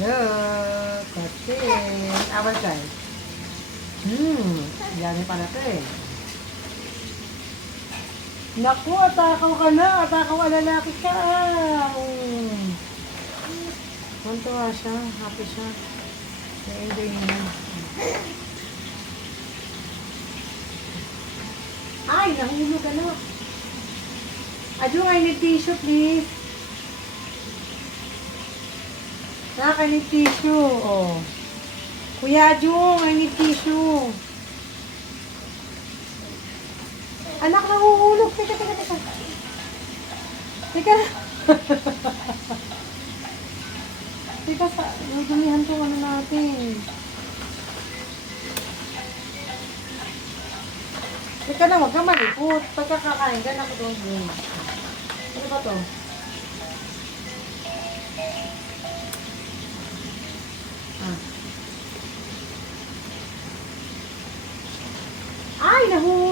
Look, kasi, awal guys. Yummy pala to eh. Naku, atakaw ka na. Atakaw ka, lalaki ka. Mantuwa siya. Happy siya. Na-enjoy niya. Ay, nahulog ano. Adjung, I need tissue, please. I need tissue. Oh. Kuya Adjung, I need tissue. Anak, nahuhulog. Teka. Teka. Teka, dumihan to ano natin. Teka na, wag ka malipot. Pagkakakain ka, naku doon. Ano ba to? Ay, nahulog.